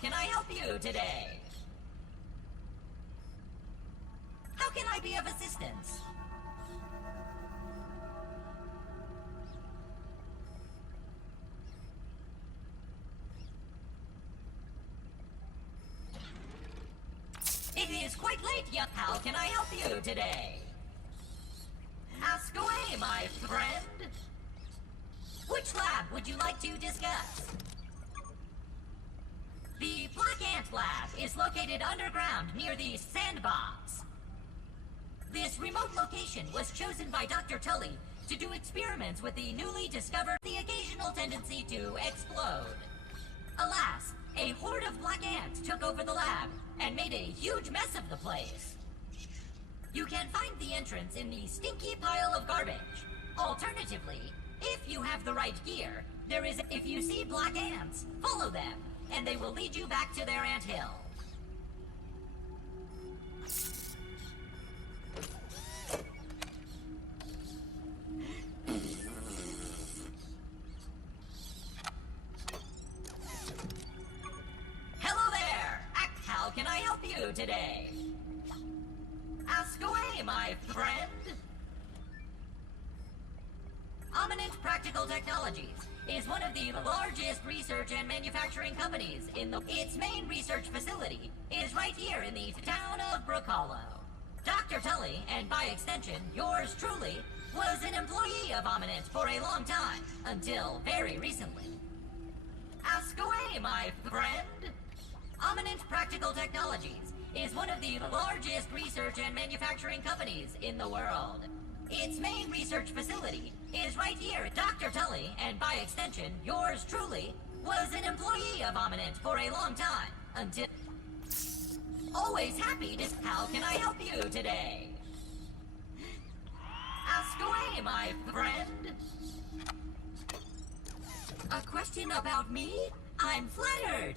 can I help you today? How can I be of assistance? It is quite late, young. How can I help you today? Ask away, my friend. Which lab would you like to discuss? The Black Ant Lab is located underground near the sandbox. This remote location was chosen by Dr. Tully to do experiments with the newly discovered the occasional tendency to explode. Alas, a horde of black ants took over the lab and made a huge mess of the place. You can find the entrance in the stinky pile of garbage. Alternatively, if you have the right gear, if you see black ants, follow them, and they will lead you back to their anthill. Hello there! How can I help you today? Ask away, my friend. Eminent Practical Technologies is one of the largest research and manufacturing companies in its main research facility is right here in the town of Burg.L. Dr. Tully, and by extension, yours truly, was an employee of Eminent for a long time, until very recently. Ask away, my friend. Eminent Practical Technologies is one of the largest research and manufacturing companies in the world. Its main research facility is right here. Dr. Tully, and by extension, yours truly, was an employee of Eminent for a long time, until... Always happy to... How can I help you today? Ask away, my friend. A question about me? I'm flattered.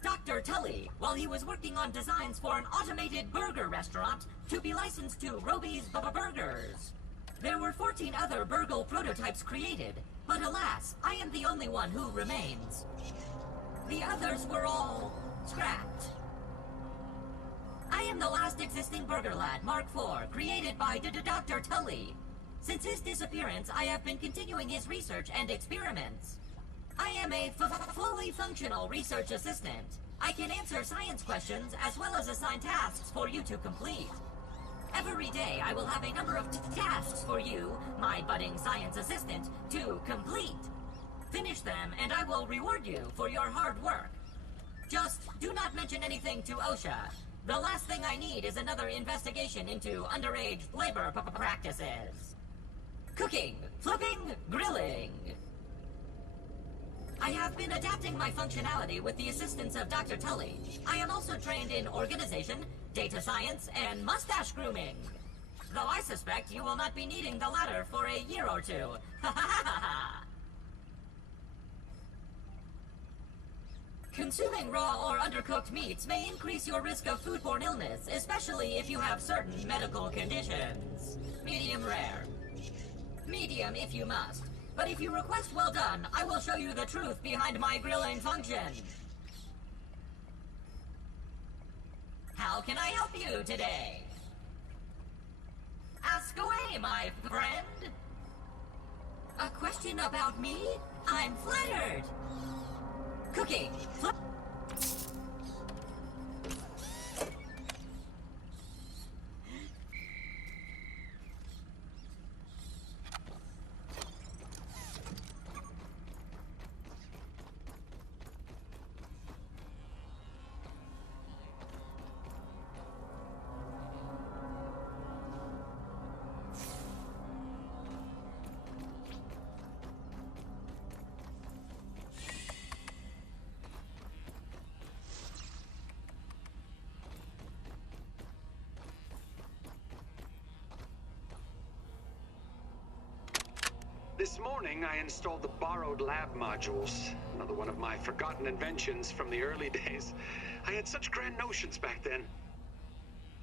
Dr. Tully, while he was working on designs for an automated burger restaurant to be licensed to Roby's Burgers. There were 14 other Burg.L prototypes created, but alas, I am the only one who remains. The others were all scrapped. I am the last existing Burger Lad, Mark IV, created by Dr. Tully. Since his disappearance, I have been continuing his research and experiments. I am a fully functional research assistant. I can answer science questions as well as assign tasks for you to complete. Every day I will have a number of tasks for you, my budding science assistant, to complete. Finish them and I will reward you for your hard work. Just do not mention anything to OSHA. The last thing I need is another investigation into underage labor practices. Cooking, flipping, grilling. I have been adapting my functionality with the assistance of Dr. Tully. I am also trained in organization, data science, and mustache grooming. Though I suspect you will not be needing the latter for a year or two. Ha ha ha ha! Consuming raw or undercooked meats may increase your risk of foodborne illness, especially if you have certain medical conditions. Medium rare. Medium if you must. But if you request well done, I will show you the truth behind my grilling function. How can I help you today? Ask away, my friend. A question about me? I'm flattered. Cooking. This morning, I installed the borrowed lab modules. Another one of my forgotten inventions from the early days. I had such grand notions back then.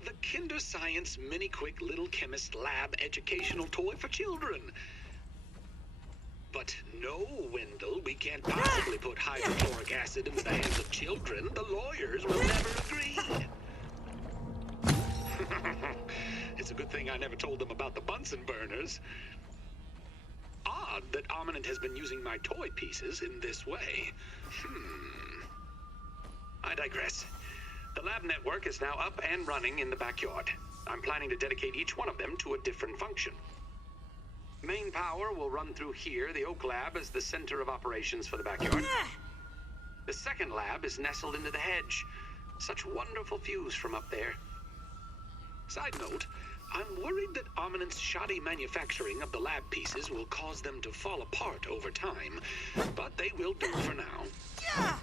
The Kinder Science Mini Quick Little Chemist Lab educational toy for children. But no, Wendell, we can't possibly put hydrochloric acid into the hands of children. The lawyers will never agree. It's a good thing I never told them about the Bunsen burners. Odd that Ominent has been using my toy pieces in this way. I digress. The lab network is now up and running in the backyard. I'm planning to dedicate each one of them to a different function. Main power will run through here. The Oak Lab is the center of operations for the backyard. The second lab is nestled into the hedge. Such wonderful views from up there. Side note, I'm worried that Ominent's shoddy manufacturing of the lab pieces will cause them to fall apart over time, but they will do for now.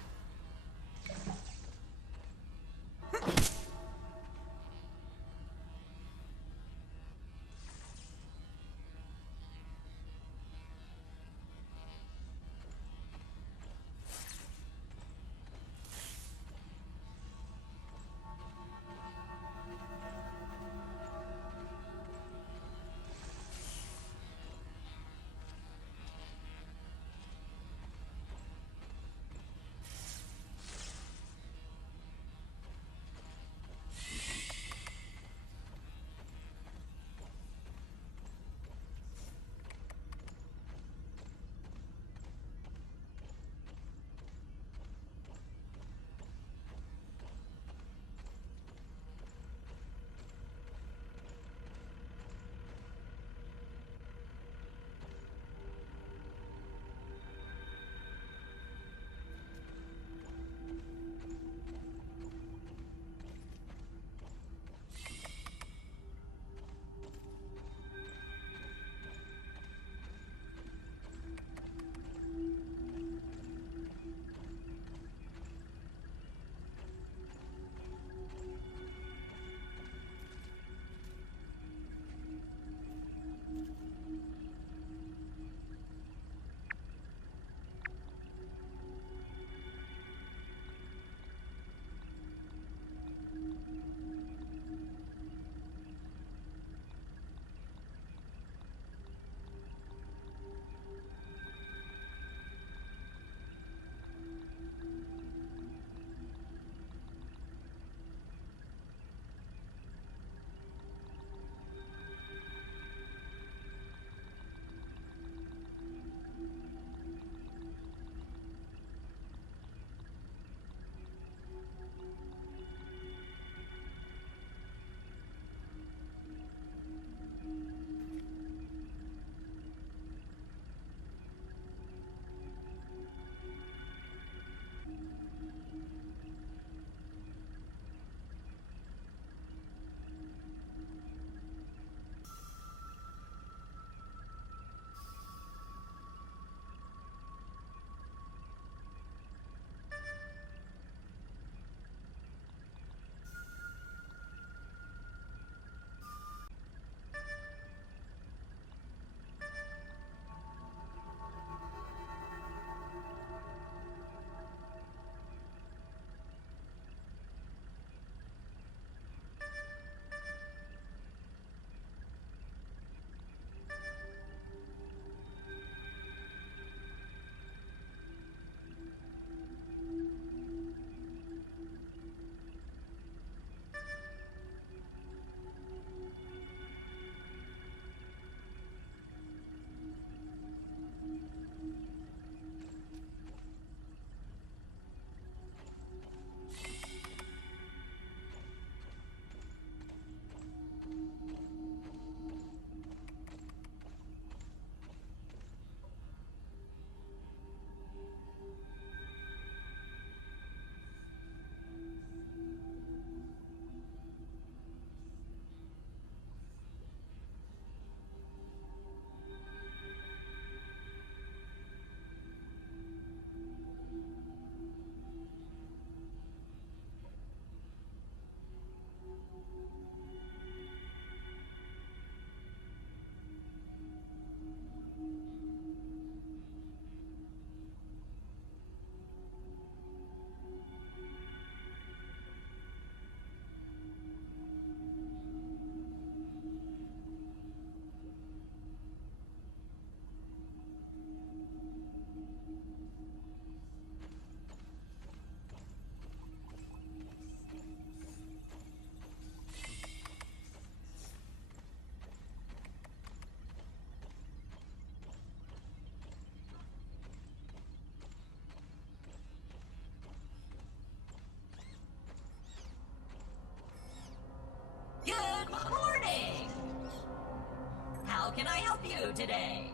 can I help you today?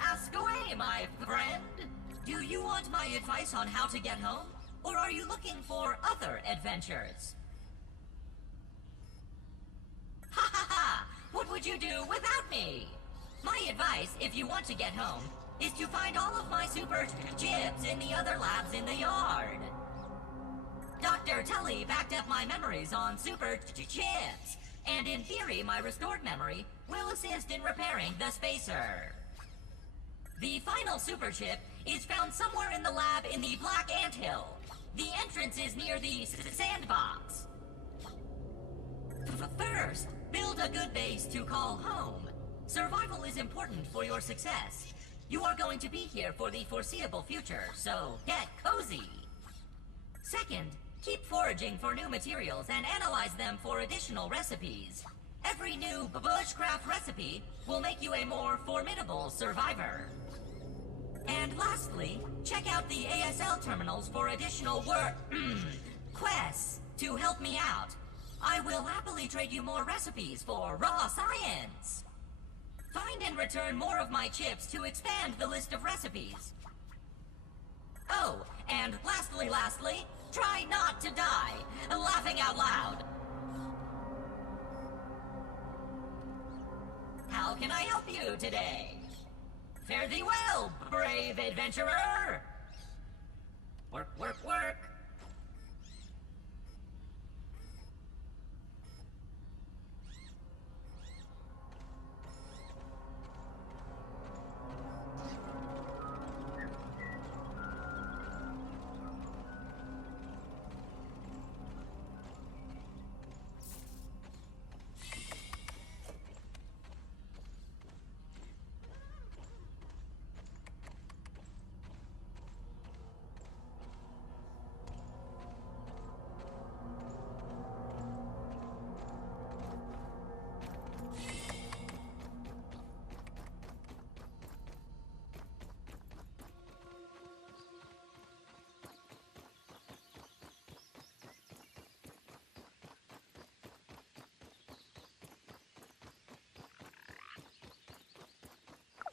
Ask away, my friend. Do you want my advice on how to get home? Or are you looking for other adventures? Ha ha ha! What would you do without me? My advice, if you want to get home, is to find all of my super chips in the other labs in the yard. Dr. Tully backed up my memories on super chips, and in theory, my restored memory will assist in repairing the spacer. The final super chip is found somewhere in the lab in the Black Anthill. The entrance is near the sandbox. First, build a good base to call home. Survival is important for your success. You are going to be here for the foreseeable future, so get cozy. Second, keep foraging for new materials and analyze them for additional recipes. Every new bushcraft recipe will make you a more formidable survivor. And lastly, check out the ASL terminals for additional quests to help me out. I will happily trade you more recipes for raw science. Find and return more of my chips to expand the list of recipes. Oh, and lastly, try not to die, laughing out loud. How can I help you today? Fare thee well, brave adventurer! Work, work, work!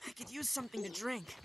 I could use something to drink.